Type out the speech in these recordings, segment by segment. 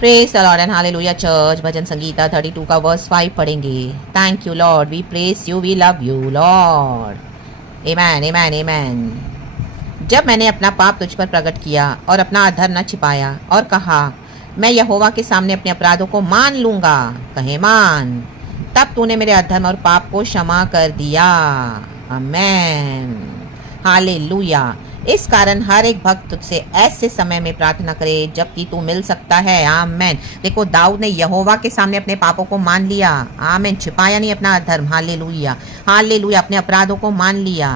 Praise the Lord and hallelujah church. Bhajan Sangeeta 32 का verse 5 पढ़ेंगे। Thank you Lord, we praise you, we love you Lord. Amen amen amen. जब मैंने अपना पाप तुझ पर प्रकट किया और अपना अधर न छिपाया और कहा मैं यहोवा के सामने अपने अपराधों को मान लूंगा, कहे मान, तब तूने मेरे अधर्म और पाप को क्षमा कर दिया। Amen hallelujah. इस कारण हर एक भक्त तुझसे ऐसे समय में प्रार्थना करे जबकि तू मिल सकता है। आमेन। देखो दाऊद ने यहोवा के सामने अपने पापों को मान लिया। आमेन। छिपाया नहीं अपना अधर्म। Hallelujah hallelujah. अपने अपराधों को मान लिया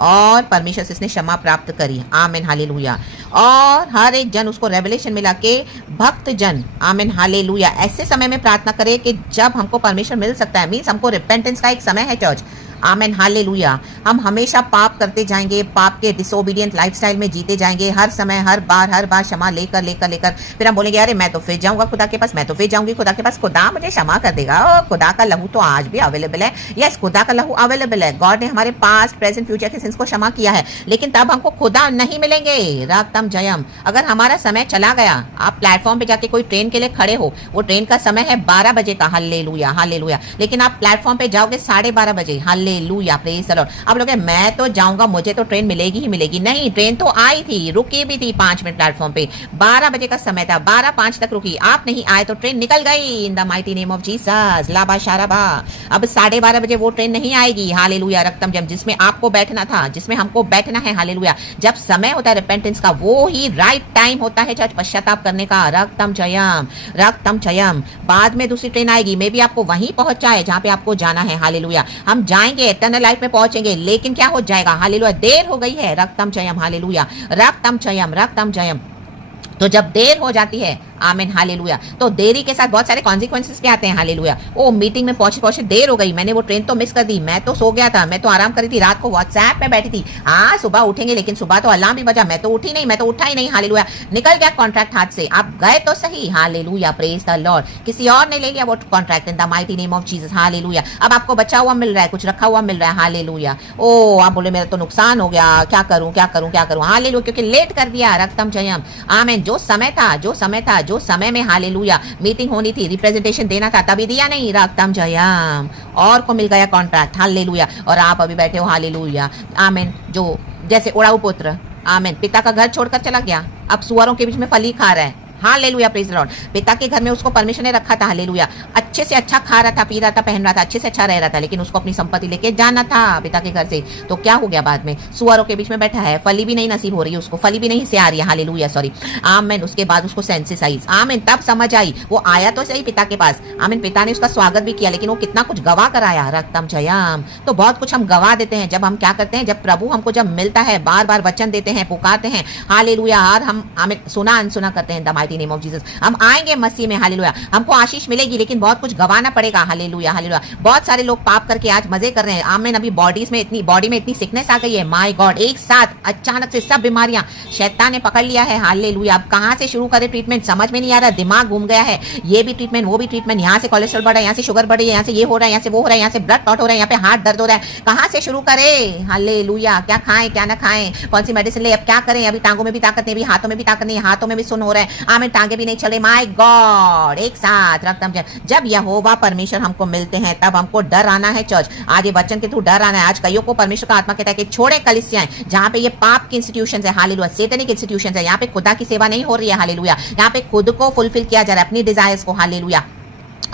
और परमेश्वर से इसने क्षमा प्राप्त करी। Amen hallelujah. और हर एक जन उसको रेवलेशन मिला के भक्त जन, आमेन हालेलुया, ऐसे समय में प्रार्थना करे कि जब हमको परमेश्वर मिल सकता है। मीन्स हमको रिपेंटेंस का एक समय है चर्च। Amen hallelujah. हम हमेशा पाप करते जाएंगे, पाप के डिसोबीडियंट लाइफस्टाइल में जीते जाएंगे, हर समय हर बार क्षमा लेकर लेकर लेकर फिर हम बोलेंगे अरे मैं तो फिर जाऊंगा खुदा के पास, मैं तो फिर जाऊंगी खुदा के पास, खुदा मुझे क्षमा कर देगा। ओ खुदा का लहू तो आज भी अवेलेबल है। यस, खुदा का लहू अवेलेबल है। गॉड ने हमारे पास्ट प्रेजेंट फ्यूचर के सिंस को क्षमा किया है, लेकिन तब हमको खुदा नहीं मिलेंगे। रागतम जयम। अगर हमारा समय चला गया, आप प्लेटफॉर्म पे जाके कोई ट्रेन के लिए खड़े हो, वो ट्रेन का समय है 12 बजे का, हालेलुया हालेलुया, लेकिन आप प्लेटफॉर्म पे जाओगे 12:30 बजे, हालेलुया प्रेज द लॉर्ड। अब लोग मैं तो जाऊंगा, मुझे तो ट्रेन मिलेगी ही मिलेगी। नहीं, ट्रेन तो आई थी, रुकी भी थी 5 मिनट प्लेटफॉर्म पे। 12 बजे का समय था, 12:05 तक रुकी, आप नहीं आए तो ट्रेन निकल गई। इन the mighty name of Jesus लाबा शाराबा। अब 12:30 बजे वो ट्रेन नहीं आएगी। हालेलुया। रक्तम जम, जिसमें आपको बैठना था, जिसमें हमको बैठना है। हालेलुया। जब समय होता है रिपेंटेंस का, वो ही राइट टाइम होता है चर्च पश्चाताप करने का। रक्तम जयम रक्तम जयम। बाद में दूसरी ट्रेन आएगी, मे भी आपको वहीं पहुंचाए जहां पे आपको जाना है। हालेलुया। हम जाएंगे, इटर्नल लाइफ में पहुंचेंगे, लेकिन क्या हो जाएगा? हालेलुया, देर हो गई है। रक्तम जयम हालेलुया। रक्तम जयम रक्तम जयम। तो जब देर हो जाती है, आमीन हालेलुया, तो देरी के साथ बहुत सारे कॉन्सिक्वेंसेस भी आते हैं। हालेलुया। ओ मीटिंग में पहुंचे पहुंचे देर हो गई, मैंने वो ट्रेन तो मिस कर दी, मैं तो सो गया था, मैं तो आराम करी थी, रात को व्हाट्सएप में बैठी थी। हाँ सुबह उठेंगे, लेकिन सुबह तो अलार्म भी बजा, मैं तो उठी नहीं, मैं तो उठा ही नहीं। हालेलुया। निकल गया कॉन्ट्रैक्ट हाथ से, आप गए तो सही। Hallelujah praise the Lord. किसी और ने ले लिया वो contract in the mighty name of Jesus. Hallelujah. अब आपको बचा हुआ मिल रहा है, कुछ रखा हुआ मिल रहा है। हालेलुया। ओ आप बोले मेरा तो नुकसान हो गया, क्या करूं क्या करूं क्या करूं। हालेलुया, क्योंकि लेट कर दिया। रक्तम जयम आमीन। जो समय था, जो समय में हालेलुया मीटिंग होनी थी, रिप्रेजेंटेशन देना था, तभी दिया नहीं। रक्तम जयम। और को मिल गया कॉन्ट्रैक्ट। हालेलुया। और आप अभी बैठे हो। हालेलुया आमीन। जो जैसे उड़ाऊ पुत्र, आमीन, पिता का घर छोड़कर चला गया, अब सुअरों के बीच में फली खा रहा है। Hallelujah praise the Lord. पिता के घर में उसको परमिशन ने रखा था। हालेलुया। अच्छे से अच्छा खा रहा था, पी रहा था, पहन रहा था, अच्छे से अच्छा रह रहा था, लेकिन उसको अपनी संपत्ति लेके जाना था पिता के घर से। तो क्या हो गया? बाद में सुअरों के बीच में बैठा है, फली भी नहीं नसीब हो रही है उसको, फली भी नहीं से आ रही है। हालेलुया सॉरी आमीन। उसके बाद उसको सेंसेस आई। आमीन। तब समझ आई, वो आया तो सही पिता के पास, आमीन, पिता ने उसका स्वागत भी किया, लेकिन वो कितना कुछ गवा कर आया। रक्तम जयम। तो बहुत कुछ हम गवा देते हैं जब हम क्या करते हैं, जब प्रभु हमको जब मिलता है, बार बार वचन देते हैं, पुकारते हैं। हालेलुया। और हम आमीन सुना अनसुना करते हैं the mighty name of Jesus. हम आएंगे मसीह में। हालेलुया। हमको आशीष मिलेगी, लेकिन बहुत कुछ गवाना पड़ेगा। Hallelujah hallelujah. बहुत सारे लोग पाप करके आज मजे कर रहे हैं। आमीन। अभी बॉडी में इतनी सिकनेस आ गई है, माय गॉड, एक साथ अचानक से सब बीमारियां शैतान ने पकड़ लिया है। हालेलुया। अब कहां से शुरू करें ट्रीटमेंट, समझ में नहीं आ रहा, दिमाग घूम गया है। ये भी ट्रीटमेंट, वो भी ट्रीटमेंट, यहाँ से कोलेस्ट्रॉल बढ़ा है, यहाँ से शुगर बढ़ी है, यहाँ से ये हो रहा है, यहाँ से वो हो रहा है, यहाँ से ब्लड क्लॉट हो रहा है, यहाँ पे हार्ट दर्द हो रहा है। कहां से शुरू करें? हालेलुया। क्या खाएं क्या ना खाएं, कौन सी मेडिसिन ले, अब क्या करें? अभी टांगों में भी ताकत नहीं, अभी हाथों में भी ताकत नहीं, हाथों में भी सुन हो रहा है। आमीन। टांगे भी नहीं चले। My God. एक साथ रक्तम जब यहोवा परमेश्वर हमको मिलते हैं, तब हमको डर आना है चर्च। आज ये वचन के थ्रू डर आना है। आज कईयों को परमेश्वर का आत्मा कहता है कि छोड़े कलीसियाएं जहां पे ये पाप की इंस्टीट्यूशंस है। हालेलुया। सैतानिक इंस्टीट्यूशंस है, यहाँ पे खुदा की सेवा नहीं हो रही है। हालेलुया। यहाँ पे खुद को फुलफिल किया जा रहा है, अपनी डिजायर्स को। हालेलुया।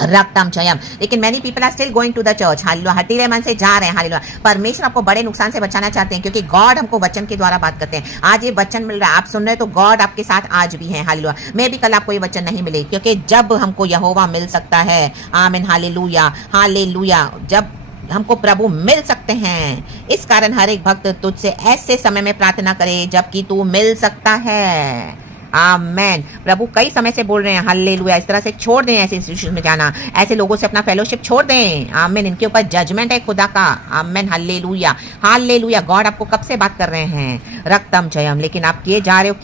रक्तम जयम। लेकिन many people are still going to the church. Hallelujah. हठीले मन से जा रहे हैं। हालेलुया। परमेश्वर आपको बड़े नुकसान से बचाना चाहते हैं, क्योंकि गॉड हमको वचन के द्वारा बात करते हैं। आज ये वचन मिल रहा है, आप सुन रहे हैं, तो गॉड आपके साथ आज भी है। हालेलुया। मैं भी कल आपको ये वचन नहीं मिले, क्योंकि जब हमको यहोवा मिल सकता है, आमीन हालेलुया हालेलुया, जब हमको प्रभु मिल सकते हैं, इस कारण हर एक भक्त तुझसे ऐसे समय में प्रार्थना करे जबकि तू मिल सकता है। आमेन। प्रभु कई समय से बोल रहे हैं। हालेलुया। इस तरह से छोड़ दें, ऐसे इंस्टीट्यूशन में जाना, ऐसे लोगों से अपना फेलोशिप छोड़ दें। आमेन। इनके ऊपर जजमेंट है खुदा का। Amen hallelujah hallelujah. गॉड आपको कब से बात कर रहे हैं? रक्तम जयम। लेकिन आप किए जा रहे हो,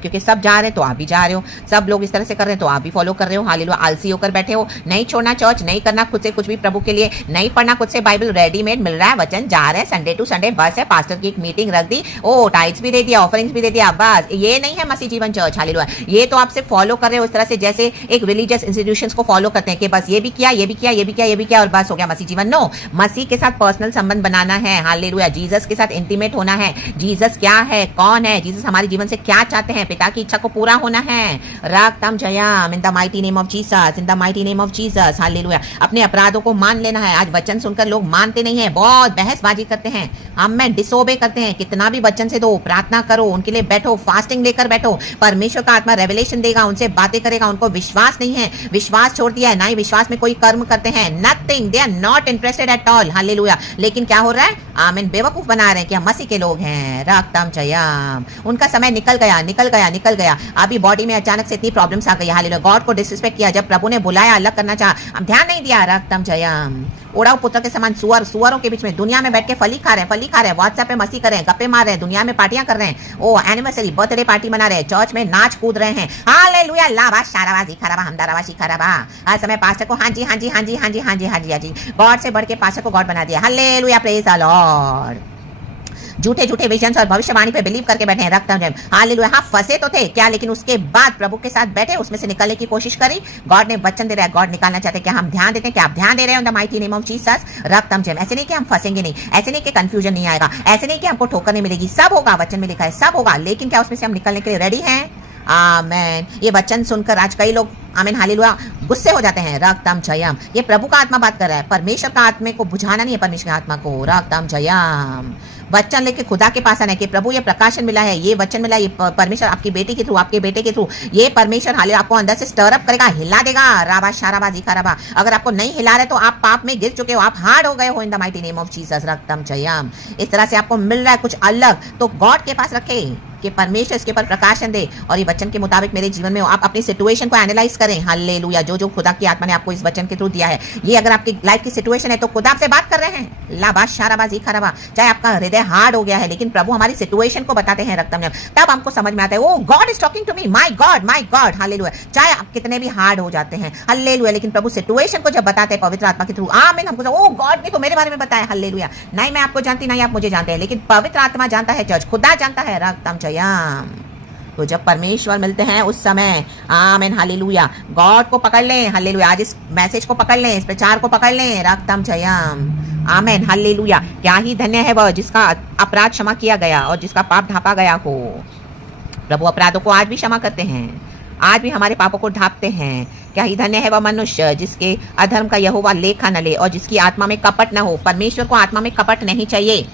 क्योंकि सब जा रहे हैं तो आप भी जा रहे हो, सब लोग इस तरह से कर रहे हैं तो आप भी फॉलो कर रहे हो। हालेलुया। आलसी होकर बैठे हो, नहीं छोड़ना चर्च, नहीं करना खुद से कुछ भी प्रभु के लिए, नहीं पढ़ना खुद से बाइबल, रेडीमेड मिल रहा है, वचन जा रहे हैं, संडे टू संडे बस है, पास्टर की एक मीटिंग रख दी, ओ टाइट्स भी दे दिया, ऑफरिंग्स भी दे दिया, बस ये नहीं है मसीह जीवन चर्च। Church, hallelujah. ये तो आपसे फॉलो कर रहे हो उस तरह से जैसे एक रिलीजियस इंस्टीट्यूशंस को फॉलो करते हैं कि बस ये भी किया, ये भी किया, ये भी किया, ये भी किया और बस हो गया मसीह जीवन। नो, मसीह के साथ पर्सनल संबंध बनाना है, हालेलुया। जीसस के साथ इंटीमेट होना है। जीसस क्या है, कौन है, जीसस हमारे जीवन से क्या चाहते हैं, पिता की इच्छा को पूरा होना है। रक्तम जयम in the mighty name of Jesus, in the mighty name of Jesus, hallelujah. अपने अपराधों को मान लेना है। आज वचन सुनकर लोग मानते नहीं है, बहुत बहसबाजी करते हैं, हमें डिसोबे करते हैं। कितना भी वचन से दो, प्रार्थना करो, उनके लिए बैठो, फास्टिंग लेकर बैठो, परमेश्वर का आत्मा रेवलेशन देगा, उनसे बातें करेगा। उनको विश्वास नहीं है, विश्वास छोड़ दिया है, ना ही विश्वास में कोई कर्म करते हैं। Nothing, they are not interested at all, hallelujah. लेकिन क्या हो रहा है, आमीन, बेवकूफ बना रहे हैं कि हम मसीह के लोग हैं। रक्तम जयम, उनका समय निकल गया, निकल गया, निकल गया। अभी बॉडी में अचानक से इतनी प्रॉब्लम्स आ गई, हालेलुया। गॉड को डिसरिस्पेक्ट किया, जब प्रभु ने बुलाया, अलग करना चाहा, हम ध्यान नहीं दिया। रक्तम जयम, उड़ाऊ पुत्र के समान सुअर, सुअरों के बीच में दुनिया में बैठ के फली खा रहे हैं, फली खा रहे हैं, व्हाट्सएप पे मस्ती कर रहे हैं, गप्पे मार रहे हैं, दुनिया में पार्टियां कर रहे हैं, ओ एनिवर्सरी बर्थडे पार्टी मना रहे हैं, चर्च में नाच कूद रहे हैं, हालेलुया। लावा शारावा जिखारावा हमदारावा शिखारावा। हर समय पास्टर को हाँ जी हाँ जी हाँ जी हाँ जी हाँ जी हाँ जी हाँ जी, गॉड से बढ़ के पास्टर को गॉड बना दिया। Hallelujah, praise the Lord. झूठे झूठे विजन्स और भविष्यवाणी पे बिलीव करके बैठे हैं। रक्तम जयम, हालेलुया। हाँ, फंसे तो थे क्या, लेकिन उसके बाद प्रभु के साथ बैठे, उसमें से निकलने की कोशिश करी। गॉड ने वचन दे रहा है, गॉड निकालना चाहते हैं। क्या हम ध्यान देते हैं, क्या आप ध्यान दे रहे हैं the mighty name of Jesus. रक्तम जयम, ऐसे नहीं कि हम फंसेंगे नहीं, ऐसे नहीं कि कंफ्यूजन नहीं आएगा, ऐसे नहीं कि हमको ठोकर नहीं मिलेगी, सब होगा, वचन में लिखा है सब होगा। लेकिन क्या उसमें से हम निकलने के लिए रेडी हैं? आमेन। ये वचन सुनकर आज कई लोग, आमीन, हालेलुया, गुस्से हो जाते हैं। रक्तम जयम, ये प्रभु का आत्मा बात कर रहा है, परमेश्वर का आत्मा को बुझाना नहीं है, परमेश्वर की आत्मा को। रक्तम जयम, वचन लेके खुदा के पास आना है कि प्रभु ये प्रकाशन मिला है, ये वचन मिला है, ये परमेश्वर आपकी बेटी के थ्रू, आपके बेटे के थ्रू, ये परमेश्वर हालेलुया आपको अंदर से स्टर अप करेगा, हिला देगा। राबा शाराबा जिखाराबा। अगर आपको नहीं हिला रहे तो आप पाप में गिर चुके हो, आप हार्ड हो गए हो in the mighty name of Jesus. रक्तम जयम, इस तरह से आपको मिल रहा है कुछ अलग, तो गॉड के पास रखे कि परमेश्वर इसके ऊपर प्रकाशन दे और ये वचन के मुताबिक मेरे जीवन में आप अपनी सिचुएशन को एनालाइज करें। हालेलुया, जो जो खुदा की आत्मा ने आपको इस वचन के थ्रू दिया है, ये अगर आपकी लाइफ की सिचुएशन है तो खुदा आपसे बात कर रहे हैं। लाबा शाराबा जिखाराबा। चाहे आपका हृदय हार्ड हो गया है, लेकिन प्रभु हमारी सिचुएशन को बताते हैं। रक्तम जयम, तब हमको समझ में आता है, oh God is talking to me, my God, my God. Hallelujah. चाहे आप कितने भी हार्ड हो जाते हैं, हालेलुया, लेकिन प्रभु सिचुएशन को जब बताते हैं पवित्र आत्मा के थ्रू, आमीन, हमको ओ गॉड ने तो मेरे बारे में बताया। हालेलुया। नहीं मैं आपको जानती, नहीं आप मुझे जानते हैं, लेकिन पवित्र आत्मा जानता है, चर्च खुदा जानता है। रक्तम जयम। तो जब परमेश्वर मिलते हैं उस समय, आमीन, हालेलुया, गॉड को पकड़ लें। हालेलुया, आज इस मैसेज को पकड़ लें, इस प्रचार को पकड़ लें। रक्तम जयम, आमीन, हालेलुया। क्या ही धन्य है वह जिसका अपराध क्षमा किया गया और जिसका पाप ढांपा गया हो। प्रभु अपराधों को आज भी क्षमा करते हैं, आज भी हमारे पापों को ढांपते हैं। क्या ही धन्य है वह मनुष्य जिसके अधर्म का यहोवा लेखा न ले और जिसकी आत्मा में कपट न हो। परमेश्वर को आत्मा में कपट नहीं चाहिए।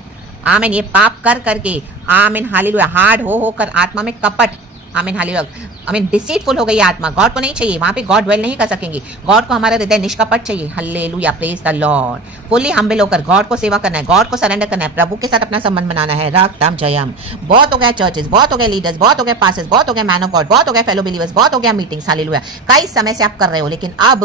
आमीन, ये पाप कर करके, आमीन, हालेलुया, हार्ड हो कर आत्मा में कपट, आमीन, हालेलुया, आमीन, डिसीटफुल हो गई आत्मा, गॉड को नहीं चाहिए, वहां पे गॉड ड्वेल नहीं कर सकेंगे। गॉड को हमारा हृदय निष्कपट चाहिए। Hallelujah, praise the Lord. Fully humble होकर गॉड को सेवा करना है, गॉड को सरेंडर करना है, प्रभु के साथ अपना संबंध बनाना है। रक्तम जयम। बहुत हो गया चर्चेस, बहुत हो गए लीडर्स, बहुत हो गए पास्टर्स, बहुत हो गए मैन ऑफ गॉड, बहुत हो गए फेलो बिलीवर्स, बहुत हो गया मीटिंग्स। हालेलुया, कई समय से आप कर रहे हो, लेकिन अब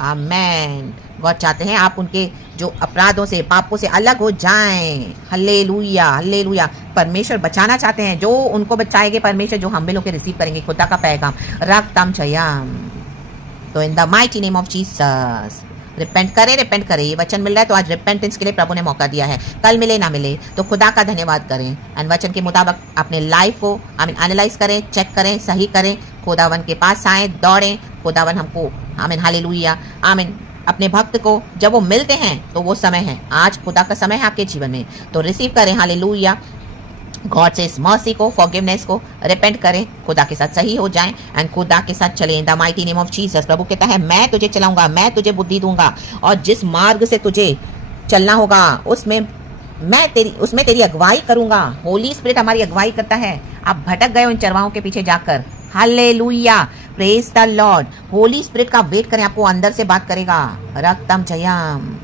आमेन, गॉड चाहते हैं आप उनके जो अपराधों से, पापों से अलग हो जाएं। Hallelujah, hallelujah. परमेश्वर बचाना चाहते हैं, जो उनको बचाएंगे परमेश्वर, जो हम्बल होकर रिसीव करेंगे खुदा का पैगाम। रक्तम जयम। तो in the mighty name of Jesus repent करे। ये वचन मिल रहा है तो आज रिपेंटेंस के लिए प्रभु ने मौका दिया है। कल मिले ना मिले तो खुदा का धन्यवाद करें एंड वचन के मुताबिक अपने लाइफ को आमीन एनालाइज करें, चेक करें, सही करें, खुदावन के पास आए, दौड़ें। खुदावन हमको आमीन, हालेलुया, आमीन, अपने भक्त को जब वो मिलते हैं तो वो समय है, आज खुदा का समय है आपके जीवन में, तो रिसीव करें। हालेलुया, गॉड से इस मर्सी को, फॉरगिवनेस को, रिपेंट करें, खुदा के साथ सही हो जाएं एंड खुदा के साथ चलें। In the mighty name of Jesus. प्रभु कहता है मैं तुझे चलाऊंगा, मैं तुझे बुद्धि दूंगा और जिस मार्ग से तुझे चलना होगा उसमें तेरी अगुवाई करूंगा। होली स्पिरिट हमारी अगुवाई करता है। आप भटक गए हो इन चरवाहों के पीछे जाकर। Hallelujah, praise the Lord. Holi spirit का वेट करें, आपको अंदर से बात करेगा। रक्तम जयम।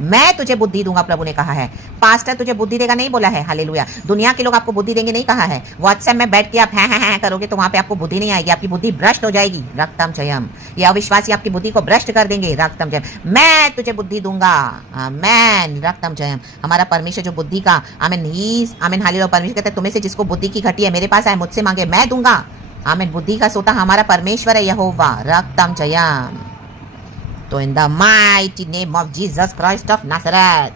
मैं तुझे बुद्धि दूंगा, प्रभु ने कहा है। पास्टर तुझे बुद्धि देगा नहीं बोला है। हालेलुया, दुनिया के लोग आपको बुद्धि देंगे नहीं कहा है। व्हाट्सएप में बैठ के आप हैं करोगे तो वहां पे आपको बुद्धि नहीं आएगी, आपकी बुद्धि भ्रष्ट हो जाएगी। रक्तम जयम। ये अविश्वासी आपकी बुद्धि को भ्रष्ट कर देंगे। रक्तम जयम। मैं तुझे बुद्धि दूंगा। आमेन। रक्तम जयम। हमारा परमेश्वर जो बुद्धि का आमीन, आमीन, हालेलुया। परमेश्वर कहता है तुम्हें से जिसको बुद्धि की घटी है मेरे पास आए, मुझसे मांगे मैं दूंगा। आमीन। बुद्धि का सोता हमारा परमेश्वर है यहोवा। रक्तम जयम। तो in the mighty name of Jesus Christ of Nazareth,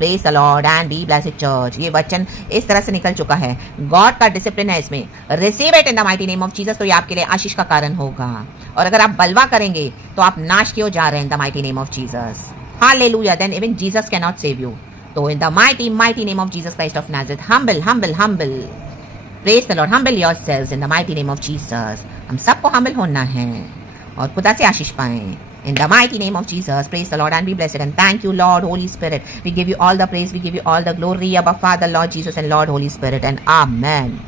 praise the Lord and be blessed church. ये वचन इस तरह से निकल चुका है, गॉड का डिसिप्लिन है इसमें। Receive it in the mighty name of Jesus. तो ये आपके लिए आशीष का कारण होगा। और अगर आप बलवा करेंगे तो आप नाश क्यों जा रहे हैं in the mighty name of Jesus. Hallelujah. Then even Jesus can not save you. तो in the mighty name of Jesus Christ of Nazareth, humble praise the Lord, humble yourselves in the mighty name of Jesus. हम सबको humble होना है और खुदा से आशीष पाएं। In the mighty name of Jesus, praise the Lord and be blessed. And thank you, Lord, Holy Spirit. We give you all the praise, we give you all the glory, Abba Father, Lord Jesus, and Lord, Holy Spirit. And Amen.